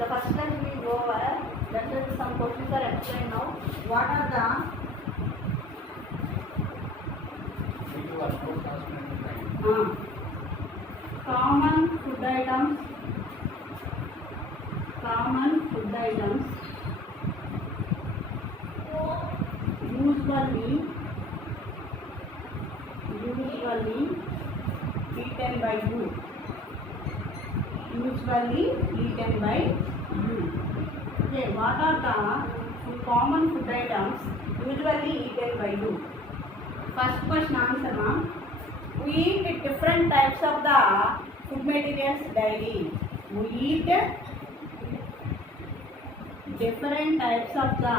The first class we go over. That is some questions are explained now. What are the common food items? Common food items usually eaten by you. Usually eaten by you. Okay, what are the common food items usually eaten by you? First question answer, ma'am. We eat different types of the food materials daily. We eat different types of the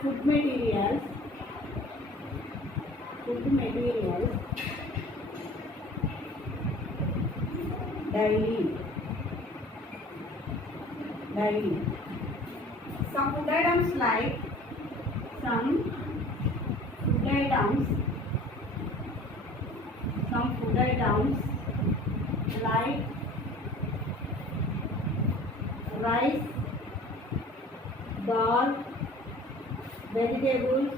food materials daily. Some food items like rice, dal, vegetables,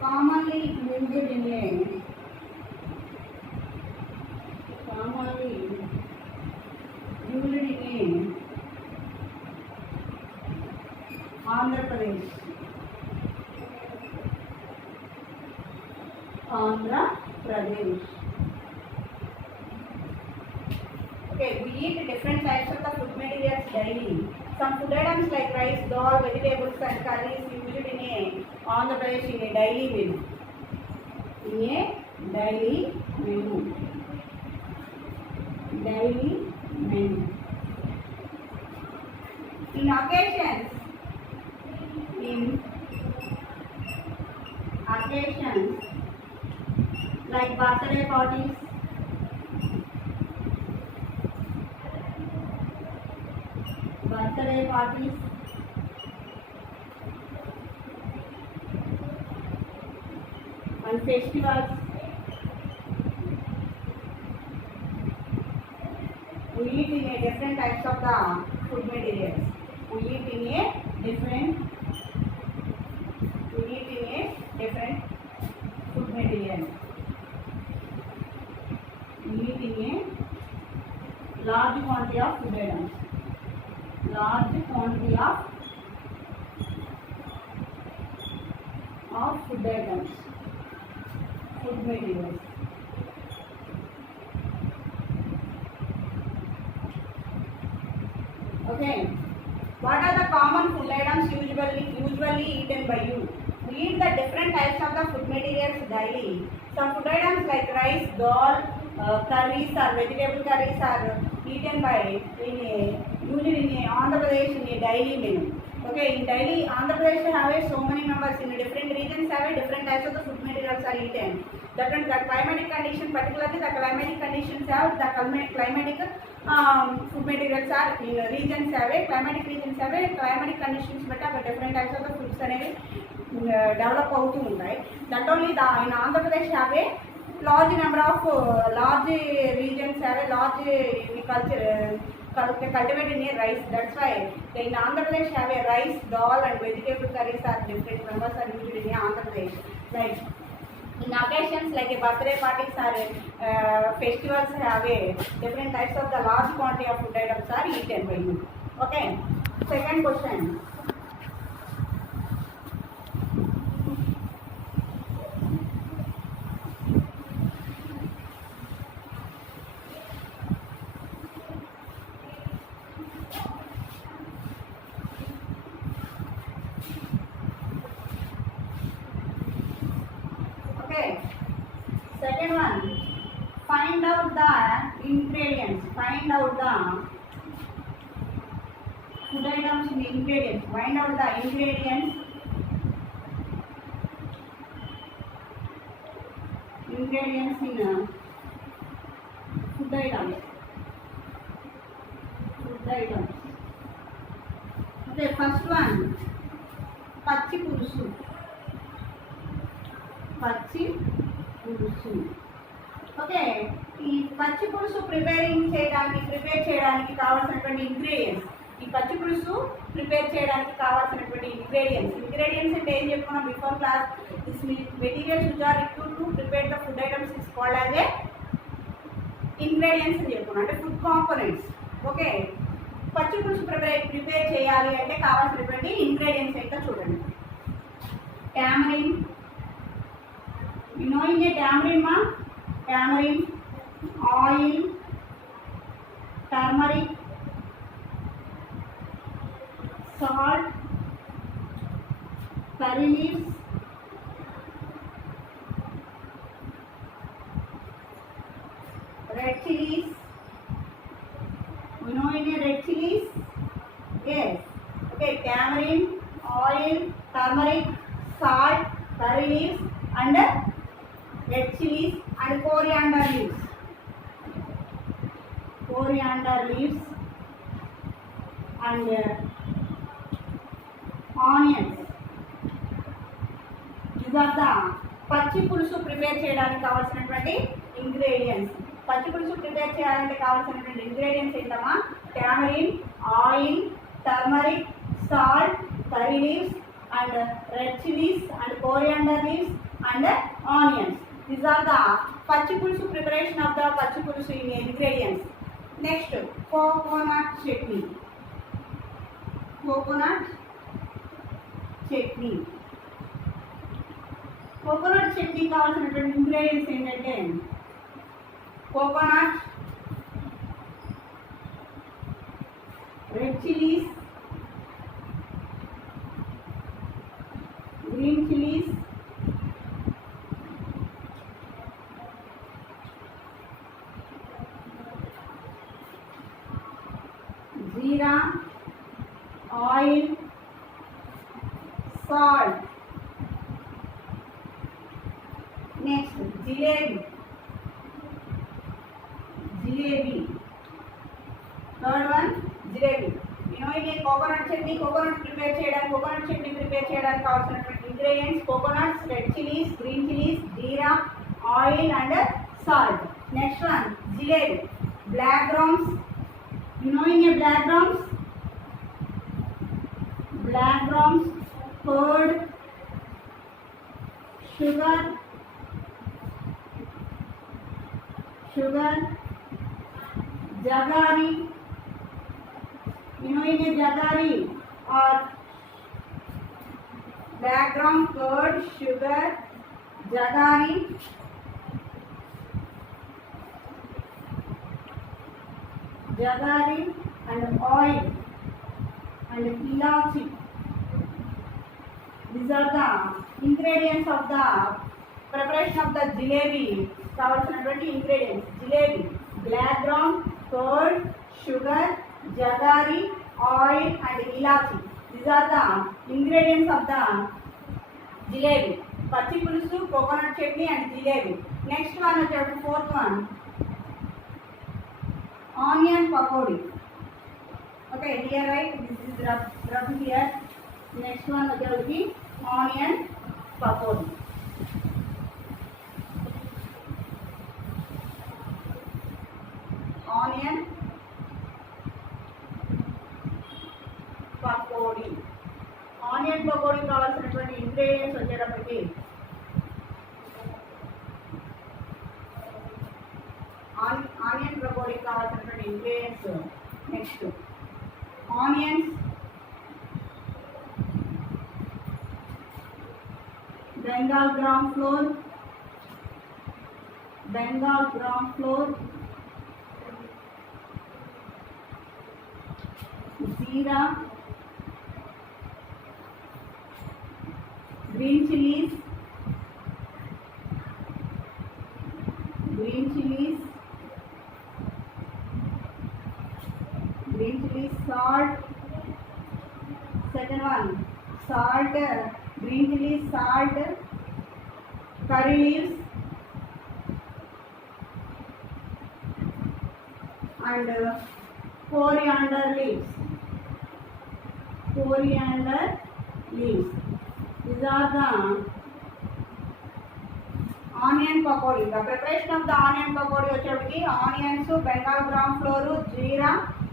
commonly used in Andhra Pradesh. Okay, we eat different types of the food materials daily. Some food items like rice, dal, vegetables and curries used in Andhra Pradesh in a daily menu. In occasions like birthday parties, and festivals, we eat in a different types of the food materials. We eat in a different food materials. We eat in a large quantity of food items. Food materials. Okay. What are the common food items usually eaten by you? We eat the different types of the food materials daily. Some food items like rice, dal, curries or vegetable curries are eaten by usually in Andhra Pradesh in a daily menu. Okay, in daily Andhra Pradesh have so many members in different regions have different types of the food materials are eaten. The climatic condition, particularly the climatic conditions have the climatic food materials are in regions have climatic conditions better different types of the foods అనేవి develop అవుతూ ఉంటాయి. That only in Andhra Pradesh have a large number of large regions have a large cultivated in rice. That's why in Andhra Pradesh have a rice, dal and vegetable curries are different members are used in Andhra Pradesh. Right. In occasions like a birthday parties or festivals have a different types of the large quantity of food items are eaten by you. Okay. Second question. Second one, find out the ingredients. Find out the food items in ingredients. Find out the ingredients. Ingredients in food items. Food items. Okay, first one, పచ్చి పులుసు. పచ్చి పులుసు. Okay, ఈ పచ్చి పులుసు prepare చేయడానికి కావాల్సినటువంటి ingredients. ఈ పచ్చి పులుసు ప్రిపేర్ చేయడానికి కావాల్సినటువంటి ఇంగ్రీడియంట్స్ అంటే ఏం చెప్పుకున్నాం before class. This materials which are required to prepare the food items is called as a ingredients అని చెప్పుకున్నాం, అంటే ఫుడ్ కాంపోనెంట్స్. ఓకే, పచ్చి పులుసు ప్రిపేర్ చేయాలి అంటే కావాల్సినటువంటి ఇంగ్రీడియంట్స్ ఏంటో చూడండి. టామరిన్, టామరిన్ మా tamarind, oil, turmeric, salt, curry leaves, red chilies. You know any red chilies? Yes. Okay, tamarind, oil, turmeric, salt, curry leaves, and red chilies and coriander leaves. Coriander leaves and onions. these are the పచ్చి పులుసు prepare చేయడానికి కావాల్సినటువంటి ingredients. పచ్చి పులుసు prepare చేయాలంటే కావాల్సినటువంటి ingredients ఏంటమ్మా? Tamarind, oil, turmeric, salt, curry leaves and red chillies and coriander leaves and onions. these are the పచ్చి పులుసు preparation of the pachi pulusu ingredients. Next, coconut chutney. Coconut chutney. Coconut chutney కావాల్సినటువంటి ఇంగ్రీడియంట్స్ ఏంటంటే coconut, red chillies, green chillies, jeera, oil, salt. Next, jalebi. Third one, jalebi. You know in a coconut chutney prepare చేయడానికి కావాల్సినటువంటి ingredients coconuts, red chilies, green chilies, jeera, oil and salt. Next one, jalebi. Black grams. You know in a black grams, curd, sugar, jaggery. You know in a jaggery or background, curd, sugar, jaggery, and oil and ilachi. These are the ingredients of the preparation of the jalebi. కావాల్సినటువంటి ingredients jalebi, black gram, curd, sugar, jaggery, oil and elaichi. These are the ingredients of the jalebi. Pachi pulusu, coconut chutney and jalebi. Next one వచ్చేసి fourth one, onion pakodi. Okay, here right, this is rub here. Next one వచ్చేసి onion pakodi. Onion pakodi. Onion pakodi కావాల్సినటువంటి ingredients వచ్చేటప్పటికి onion pakodi కావాల్సినటువంటి ingredients. Next, onions, Bengal gram flour, jeera, green chilies, salt. Second one, salt, green chilies, salt, curry leaves and coriander leaves. coriander leaves. These are the onion pakodi. The preparation of the onion pakodi వచ్చేటికి onions, bengal gram flour, jeera,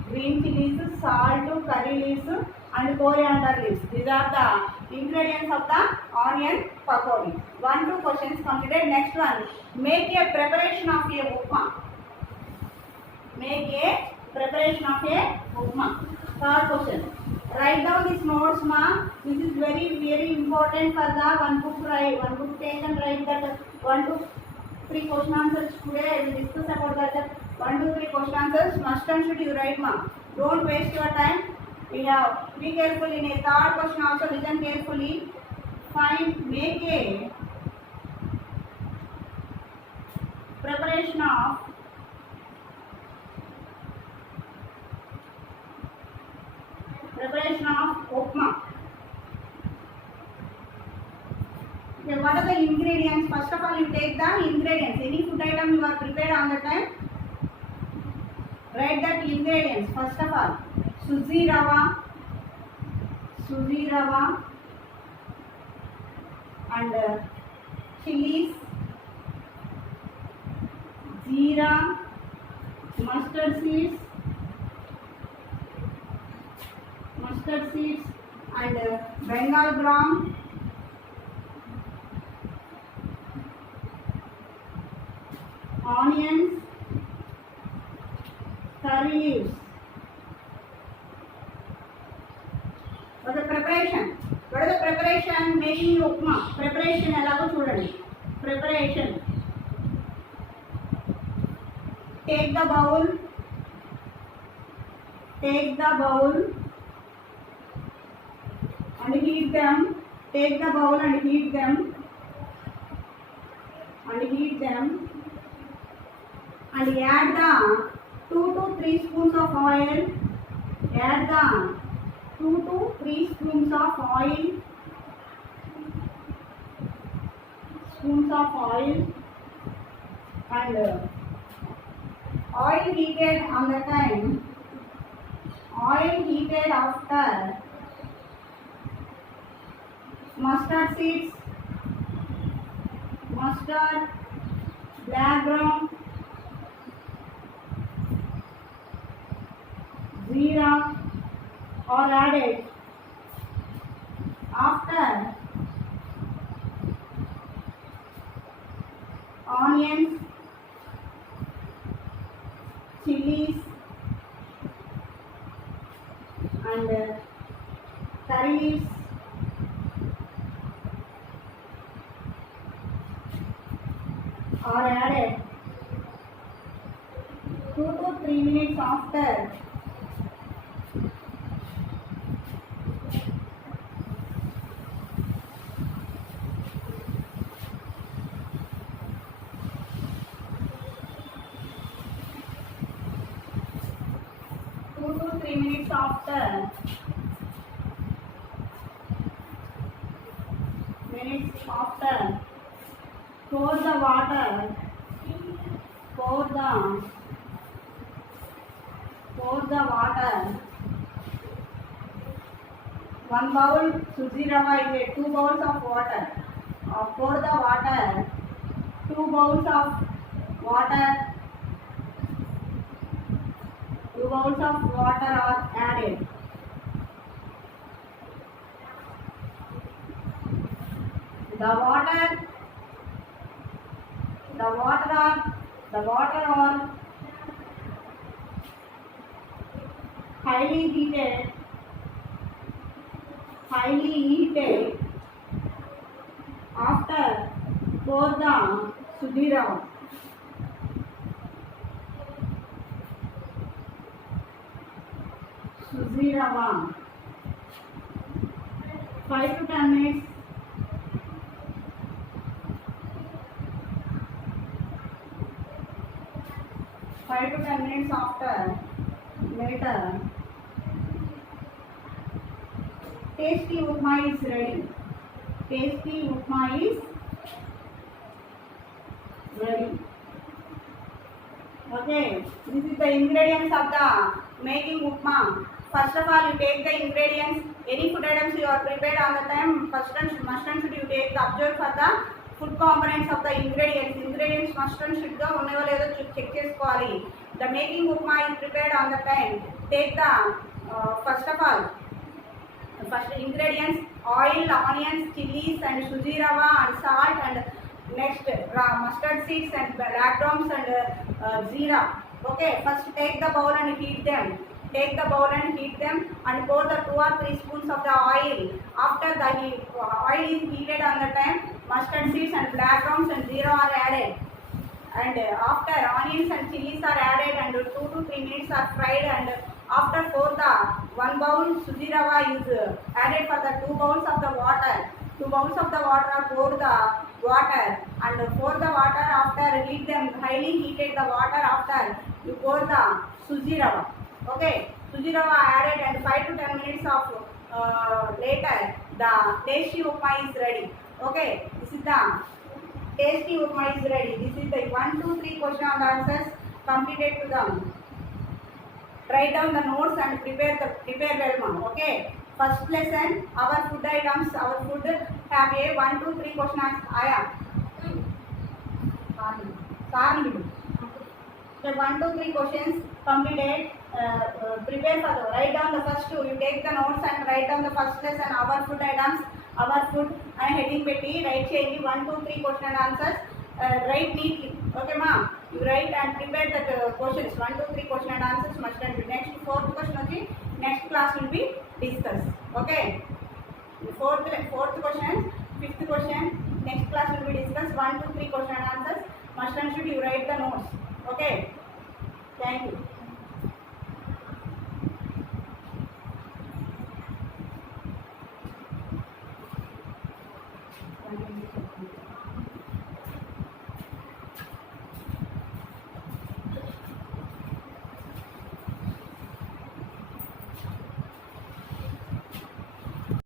green chilies, salt, curry leaves and coriander leaves. These are the ingredients of the onion pakodi. 1-2 questions completed. Next one, make a preparation of a upma. Make a preparation of a upma. Third question, write down these notes ma. This is very important for the one book take and write that 1 to 3 question answers. Today I will discuss about that 1 to 3 question answers must and should you write ma. Don't waste your time. We have be careful in a third question also. Listen carefully. Make a preparation of upma. Okay, what are the ingredients? First of all, you take the ingredients. Any food item you are prepared on the time, write that ingredients. First of all, suji rava and chilies, jeera, mustard seeds and bengal gram, onions, curry leaves. What is the preparation? Making upma. Preparation elago chudandi. Preparation. Take the bowl and heat them. Take the bowl and heat them. And add the 2 to 3 spoons of oil. Add the 2 to 3 spoons of oil. And oil heated on the time. Oil heated after mustard seeds, black gram, jeera are added. After onions, chilies and curry leaves are added. 2 to 3 minutes after pour the water. One bowl suji rava is 2 bowls of water. Pour the water. 2 bowls of water. 2 bowls of water are added. The water are highly heated. After pour the suji rava. Suji rava 5 to 10 minutes. 5 to 10 minutes after later, tasty upma is ready. Tasty upma is ready. Okay, this is the ingredients of the making upma. First of all, you take the ingredients. Any food items you are prepared on the time. First and must and should you take the observe for the food components of the ingredients. Ingredients must and should go whenever ledo check chesukovali. The making upma is prepared on the time. Take the first of all, first ingredients: oil, onions, chilies, and suji rava and salt, and next mustard seeds and blackgrams and jeera. Okay, first take the bowl and heat them. Take the bowl and heat them and pour the 2 or 3 spoons of the oil. After the oil is heated on the time, mustard seeds and blackgrams and jeera are added. And after onions and chilies are added and 2 to 3 minutes are fried, and after pour the 1 bowl suji rava is added for the 2 bowls of the water. 2 bowls of the water, pour the water and pour the water. After heat them, highly heated the water. After you pour the suji rava. Okay, suji rava added, and 5 to 10 minutes of later the tasty upma is ready. Okay, this is the tasty upma is ready. This is the 1, 2, 3 question and answers completed to them. Write down the notes and prepare well, ma'am. Okay. First lesson, our food items, our food have a 1, 2, 3 question answers. Aya. Karni. So 1, 2, 3 questions completed. Prepare for the write down the first two. You take the notes and write down the first lesson, our food items, our food, and heading petti write change 1, 2, 3 question and answers. Write neatly. Okay, ma'am. You write and prepare that questions 1, 2, 3 question and answers must and next fourth question okay. Next class will be discussed. Okay. Fourth question, fifth question. Next class will be discussed. 1, 2, 3 question and answers must and should you write the notes. Okay. Thank you.